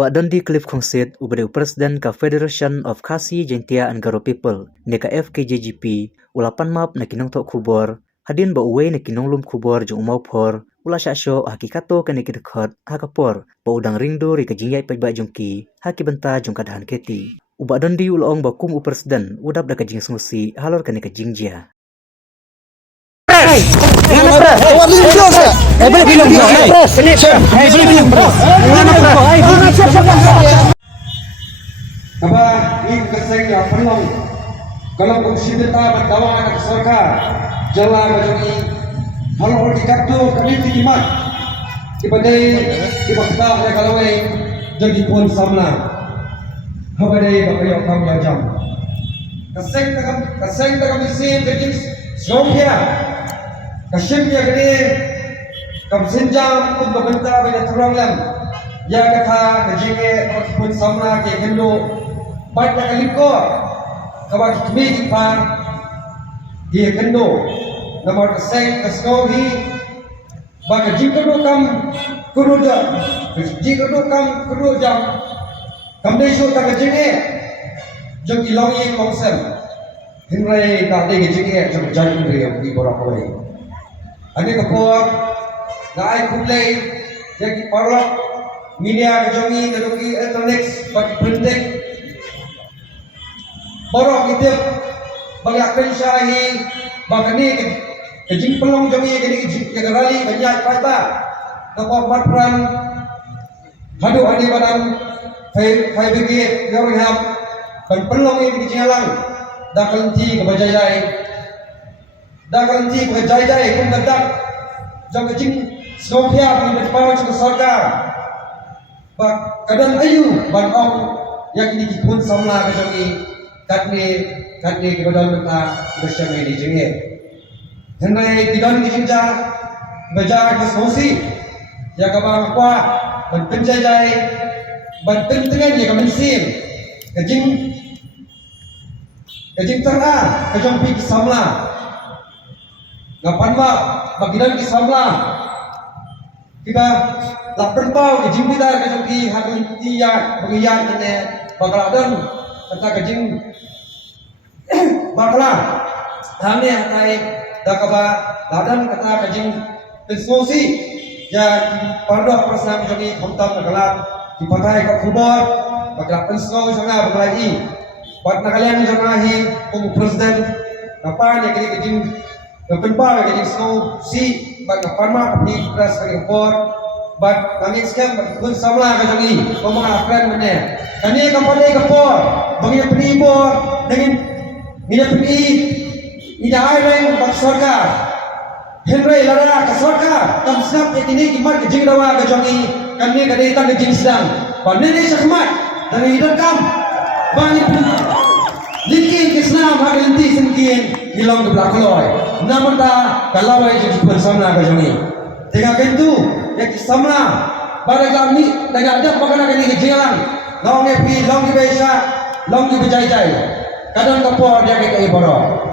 Ubak Dondi Cliff Kongsit, ubade Presiden ka Federation of Khasi Jaintia and Garo People, neka FKJGP, ulapan map na kinong tok kubor, hadin ba uwe na kinong lum kubor jung umau por, ula syasyo hakikato ka nikidekot, hakapor, ba udang ringdo ri ka jingyay pajba jungki, hakibenta jung kadahan keti. Ubak Dondi ulong ba kum Presiden, udap da ka jing sungusi, halor ka nika jingjia. Kaba ing keseng ya penolong kalau bersibita berdawa anak sorga jala bajuni halor dikatu kami tikimat ibadai ibakta ya kalau jadi pun samna habadai bakayo kam ya jam keseng kami sim jadi songya kasim ya gede kam senjam pun berbenta pada turang lam ya kata kejinge pun samna ke kendo banyak kali ko kawan kami kipan dia kendo nomor keseng keskohi bagi jika kam kuruja jika kam kuruja kam desu tak kejinge jeng ilongi konsep hingrai tak de kejinge jeng jangan dia di borok lagi ani kapor ngai kulai jadi parok media kejongi keduki elektronik bagi printing borok itu bagi akan syahi bagi kejing pelong jongi jadi jaga rali banyak pada kapok matran hadu ani badan fai bagi orang ham dan pelong ini kejing alang dah kelenci kebajai dah kelenci kebajai pun bedak jang kejing sokya pun berpaut ke surga bak kadang ayu ban ong yang ini pun samla kejongi katne kebadan menta bersama ini jenge henai tidon dijinja beja ke sosi ya kabang kwa ban penjajai ban pentengan ya kamensim kejing tera kejong pi samla ngapan ma bagidan ki samla kita lapan pau kejing bidar kejong ki hakun tiya bengiyan tene bakaladan kata kejing bakla kami hatai dakaba ladan kata kajing pensosi ya pardo persam jogi khomtam nagala dipakai ka kubor bakla penso sanga baglai pat nagalian jangahi kum presiden kapan ya kajing penpa kajing so si bak parma di pres ka kubor bak kami skam kun samla ka jogi ngomong akran mene kami kampanye kubor bagi penibor dengan Mina pergi, mina aireng bak surga. Henry lara ke surga. Kam snap yang ini kimat kejing dawa kejongi. Kami kadai tak kejing sedang. Pandai ni sakmat dan hidup kam. Bani pun likin kesnam hagelinti sengkin hilang ke belakang loy. Namun ta kalawai jadi bersama kejongi. Tengah kentu yang kisamna. Pada kami tengah ada makanan kini kejilan. Long epi, long di besa, long di bejai-jai. Kadang kapor dia ke borok.